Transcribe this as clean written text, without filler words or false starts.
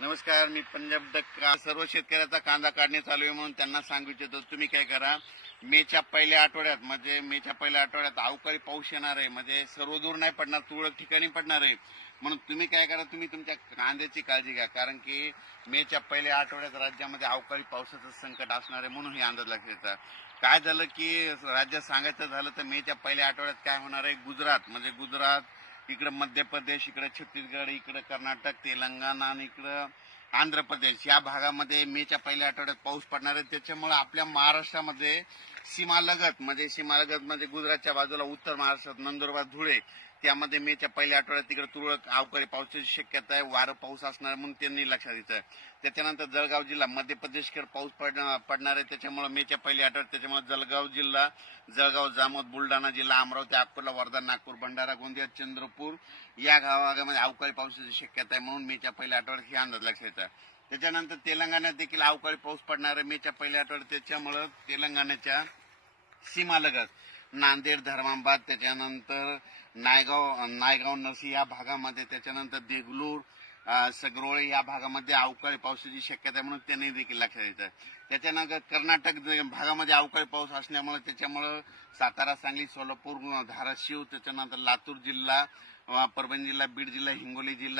नमस्कार, मी पंजाब डक्का. सर्व शेतकऱ्याचा कांदा काढणे चालू आहे म्हणून त्यांना सांगू इच्छितो, तुम्ही काय करा, मेच्या पहिल्या आठवड्यात अवकाळी पाऊस येणार आहे. म्हणजे सर्व दूर नाही पडणार, तुरळक ठिकाणी पडणार आहे. म्हणून तुम्ही काय करा, तुम्ही तुमच्या कांद्याची काळजी घ्या. कारण की मेच्या पहिल्या आठवड्यात राज्यामध्ये अवकाळी पावसाचं संकट असणार आहे, म्हणून हे अंदाज लक्षात येतात. काय झालं की राज्यात सांगायचं झालं तर मेच्या पहिल्या आठवड्यात काय होणार आहे, गुजरात, इकडे मध्य प्रदेश, इकडे छत्तीसगड, इकडे कर्नाटक, तेलंगणा आणि इकडे आंध्र प्रदेश या भागामध्ये मेच्या पहिल्या आठवड्यात पाऊस पडणार आहे. त्याच्यामुळे आपल्या महाराष्ट्रामध्ये सीमालगत म्हणजे गुजरातच्या बाजूला उत्तर महाराष्ट्रात नंदुरबार, धुळे त्यामध्ये मेच्या पहिल्या आठवड्यात तिकडे तुरळक अवकाळी पावसाची शक्यता आहे. वारं पाऊस असणार म्हणून त्यांनी लक्षात घेतलं. त्याच्यानंतर जळगाव जिल्हा मध्य प्रदेशकडे पाऊस पडणार आहे. त्याच्यामुळे मेच्या पहिल्या आठवड्यात जळगाव, जामोद, बुलढाणा जिल्हा, अमरावती, अकोला, वर्धा, नागपूर, भंडारा, गोंदिया, चंद्रपूर या भागामध्ये अवकाळी पावसाची शक्यता आहे. म्हणून मेच्या पहिल्या आठवड्यात हे अंदाज लक्षात येतात. त्याच्यानंतर तेलंगणात देखील अवकाळी पाऊस पडणार आहे मेच्या पहिल्या आठवड्यात. त्याच्यामुळे तेलंगणाच्या सीमालगत नांदेड, धर्माबाद, त्याच्यानंतर नायगाव नरसी या भागामध्ये, त्याच्यानंतर देगलूर, सगरोळे या भागामध्ये अवकाळी पावसाची शक्यता आहे म्हणून त्यांनी देखील लक्षात येतं. त्याच्यानंतर कर्नाटक भागामध्ये अवकाळी पाऊस असल्यामुळे त्याच्यामुळे सातारा, सांगली, सोलापूर, धाराशिव, त्याच्यानंतर लातूर जिल्हा, परभणी जिल्हा, बीड जिल्हा, हिंगोली जिल्हा